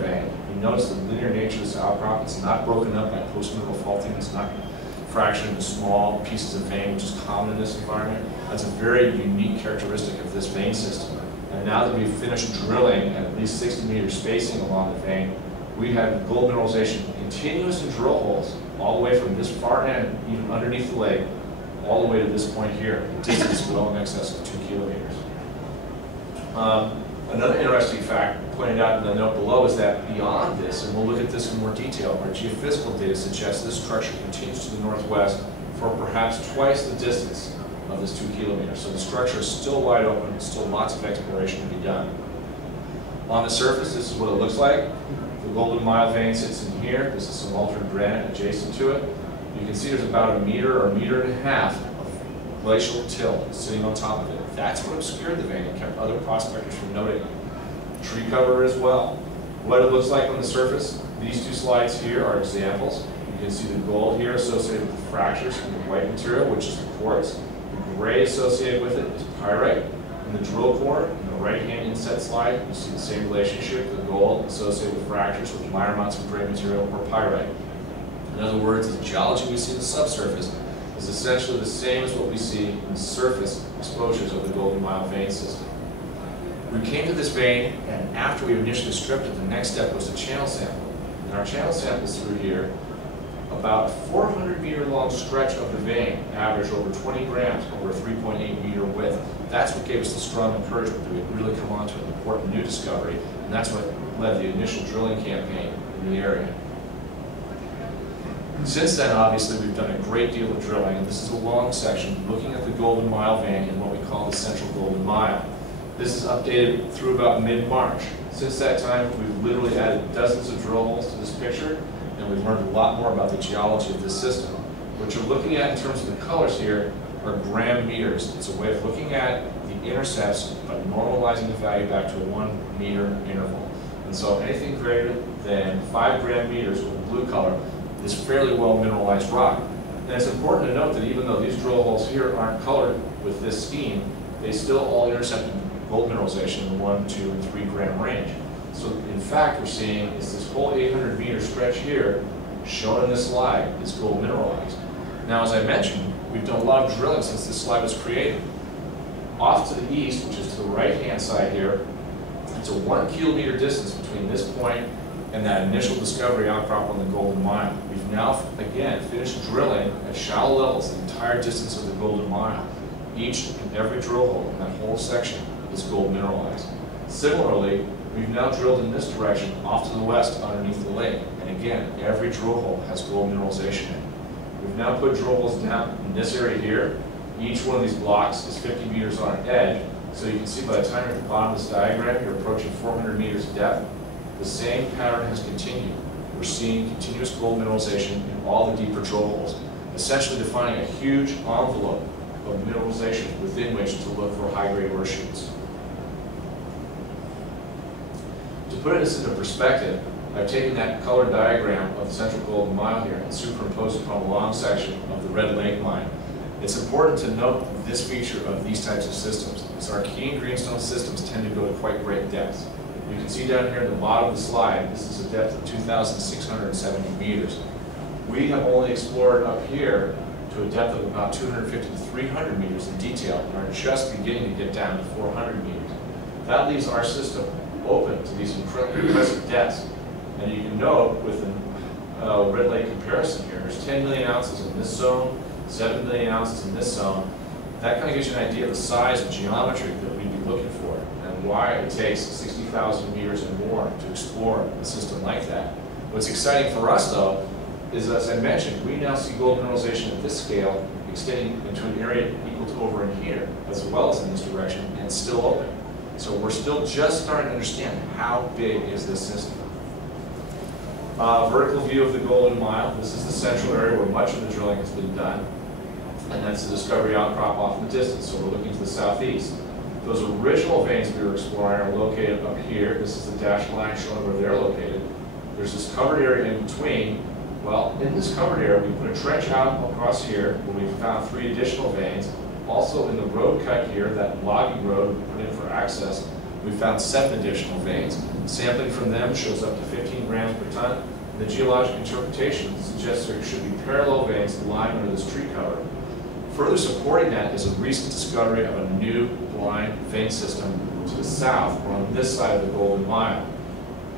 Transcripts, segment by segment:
vein. You notice the linear nature of this outcrop. It's not broken up by post-mineral faulting. It's not fractured into small pieces of vein, which is common in this environment. That's a very unique characteristic of this vein system. And now that we've finished drilling at least 60-meter spacing along the vein, we have gold mineralization continuous in drill holes all the way from this far end, even underneath the lake, all the way to this point here. The distance well in excess of 2 kilometers. Another interesting fact pointed out in the note below is that beyond this, and we'll look at this in more detail, our geophysical data suggests this structure continues to the northwest for perhaps twice the distance of this 2 kilometers. So the structure is still wide open, still lots of exploration to be done. On the surface, this is what it looks like. The Golden Mile vein sits in here. This is some altered granite adjacent to it. You can see there's about a meter or a meter and a half of glacial till sitting on top of it. That's what obscured the vein and kept other prospectors from noting it. Tree cover as well. What it looks like on the surface, these two slides here are examples. You can see the gold here associated with the fractures from the white material, which is the quartz. The gray associated with it is pyrite. In the drill core, in the right-hand inset slide, you see the same relationship, the gold associated with fractures with minor amounts of gray material or pyrite. In other words, the geology we see in the subsurface is essentially the same as what we see in the surface exposures of the Golden Mile vein system. We came to this vein, and after we initially stripped it, the next step was to channel sample. And our channel samples through here, about a 400-meter long stretch of the vein averaged over 20 grams over a 3.8-meter width. That's what gave us the strong encouragement that we'd really come on to an important new discovery, and that's what led the initial drilling campaign in the area. Since then, obviously, we've done a great deal of drilling, and this is a long section looking at the Golden Mile vein in what we call the Central Golden Mile. This is updated through about mid-March. Since that time, we've literally added dozens of drill holes to this picture, and we've learned a lot more about the geology of this system. What you're looking at in terms of the colors here are gram meters. It's a way of looking at the intercepts by normalizing the value back to a 1 meter interval. And so anything greater than 5 gram meters with a blue color is fairly well mineralized rock. And it's important to note that even though these drill holes here aren't colored with this scheme, they still all intercepted gold mineralization in the 1, 2, and 3 gram range. So in fact, we're seeing is this whole 800-meter stretch here, shown in this slide, is gold mineralized. Now, as I mentioned, we've done a lot of drilling since this slide was created. Off to the east, which is to the right-hand side here, it's a 1 kilometer distance between this point and that initial discovery outcrop on the Golden Mile. We've now, again, finished drilling at shallow levels the entire distance of the Golden Mile. Each and every drill hole in that whole section is gold mineralized. Similarly, we've now drilled in this direction off to the west underneath the lake. And again, every drill hole has gold mineralization in it. We've now put drill holes down in this area here. Each one of these blocks is 50 meters on an edge. So you can see by the time you're at the bottom of this diagram, you're approaching 400 meters depth. The same pattern has continued. We're seeing continuous gold mineralization in all the deeper drill holes, essentially defining a huge envelope of mineralization within which to look for high-grade ore shoots. To put this into perspective, I've taken that colored diagram of the Central Golden Mile here and superimposed it upon a long section of the Red Lake mine. It's important to note this feature of these types of systems, as Archean greenstone systems tend to go to quite great depths. You can see down here at the bottom of the slide, this is a depth of 2,670 meters. We have only explored up here to a depth of about 250 to 300 meters in detail and are just beginning to get down to 400 meters. That leaves our system open to these incredibly impressive depths. And you can note with the Red Lake comparison here, there's 10 million ounces in this zone, 7 million ounces in this zone. That kind of gives you an idea of the size and geometry that we'd be looking for and why it takes 60,000 meters and more to explore a system like that. What's exciting for us, though, is, as I mentioned, we now see gold mineralization at this scale extending into an area equal to over in here, as well as in this direction, and still open. So we're still just starting to understand how big is this system. Vertical view of the Golden Mile. This is the central area where much of the drilling has been done. And that's the discovery outcrop off in the distance, so we're looking to the southeast. Those original veins we were exploring are located up here. This is the dashed line showing where they're located. There's this covered area in between. Well, in this covered area, we put a trench out across here where we found 3 additional veins. Also in the road cut here, that logging road we put in for access, We found 7 additional veins. Sampling from them shows up to 15 grams per ton. The geologic interpretation suggests there should be parallel veins lying under this tree cover. Further supporting that is a recent discovery of a new blind vein system to the south, or on this side of the Golden Mile.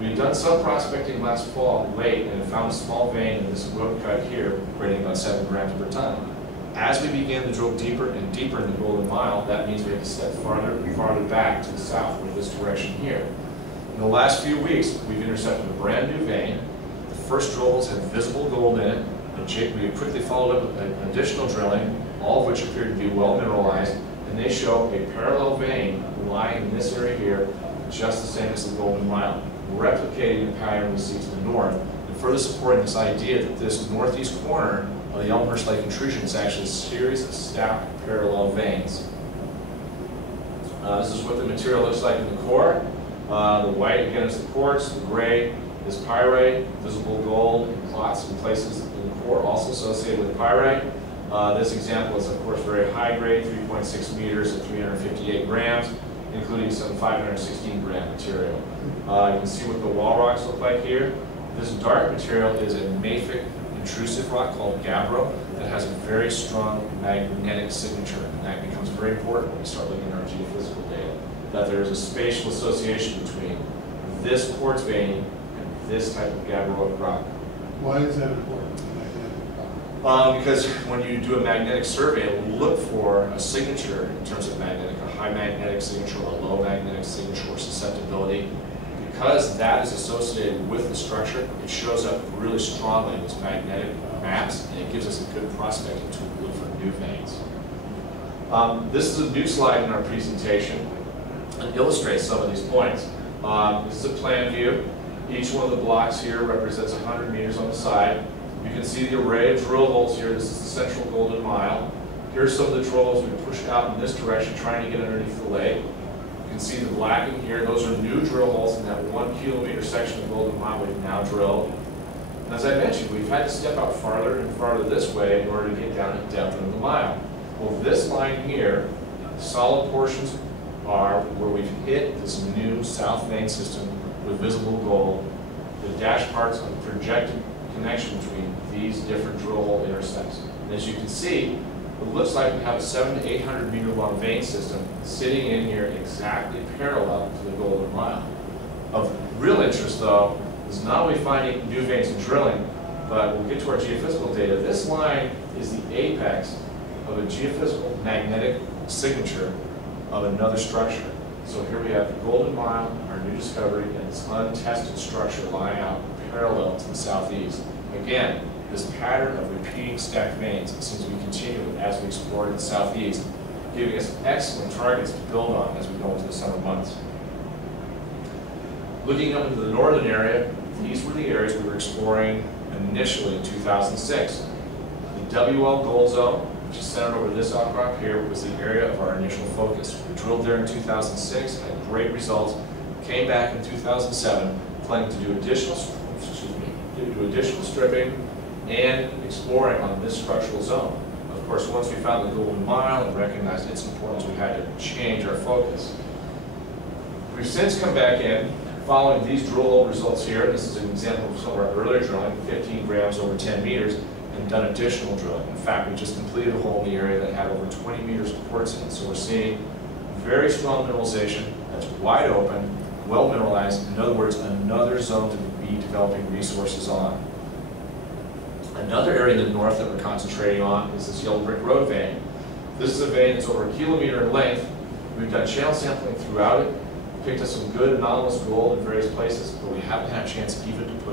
We had done some prospecting last fall, late, and found a small vein in this road cut here, grading about 7 grams per ton. As we began to drill deeper and deeper in the Golden Mile, that means we have to step farther and farther back to the south, or this direction here. In the last few weeks, we've intercepted a brand new vein. The first drill holes had visible gold in it, and we quickly followed up with additional drilling, all of which appear to be well mineralized, and they show a parallel vein lying in this area here, just the same as the Golden Mile, replicating the pattern we see to the north, and further supporting this idea that this northeast corner of the Elmhurst Lake intrusion is actually a series of stacked parallel veins. This is what the material looks like in the core. The white, again, is the quartz. The gray is pyrite, visible gold in clots and places in the core, also associated with pyrite. This example is, of course, very high grade, 3.6 meters at 358 grams, including some 516 gram material. You can see what the wall rocks look like here. This dark material is a mafic intrusive rock called gabbro that has a very strong magnetic signature, and that becomes very important when we start looking at our geophysical data, that there is a spatial association between this quartz vein and this type of gabbro rock. Why is that important? Because when you do a magnetic survey, it will look for a signature in terms of magnetic, a high magnetic signature or a low magnetic signature or susceptibility. Because that is associated with the structure, it shows up really strongly in these magnetic maps, and it gives us a good prospecting tool to look for new veins. This is a new slide in our presentation and illustrates some of these points. This is a plan view. Each one of the blocks here represents 100 meters on the side. You can see the array of drill holes here. This is the central Golden Mile. Here's some of the drill holes we pushed out in this direction, trying to get underneath the lake. You can see the black in here. Those are new drill holes in that 1 kilometer section of Golden Mile we've now drilled. And as I mentioned, we've had to step out farther and farther this way in order to get down to depth of the mile. Well, this line here, solid portions are where we've hit this new south vein system with visible gold. The dashed parts are the projected connection between these different drill hole intercepts. And as you can see, it looks like we have a 700 to 800 meter long vein system sitting in here exactly parallel to the Golden Mile. Of real interest, though, is not only finding new veins and drilling, but we'll get to our geophysical data. This line is the apex of a geophysical magnetic signature of another structure. So here we have the Golden Mile, our new discovery, and this untested structure lying out parallel to the southeast. Again, this pattern of repeating stacked veins seems to be continuing as we explore the southeast, giving us excellent targets to build on as we go into the summer months. Looking up into the northern area, these were the areas we were exploring initially in 2006. The WL Gold Zone, which is centered over this outcrop here, was the area of our initial focus. We drilled there in 2006, had great results, came back in 2007, planning to do additional stripping and exploring on this structural zone. Of course, once we found the Golden Mile and recognized its importance, we had to change our focus. We've since come back in, following these drill hole results here. This is an example of some of our earlier drilling, 15 grams over 10 meters, and done additional drilling. In fact, we just completed a hole in the area that had over 20 meters of quartz in it. So we're seeing very strong mineralization that's wide open, well mineralized. In other words, another zone to be developing resources on. Another area in the north that we're concentrating on is this Yellow Brick Road vein. This is a vein that's over 1 kilometer in length. We've done channel sampling throughout it, picked up some good anomalous gold in various places, but we haven't had a chance even to put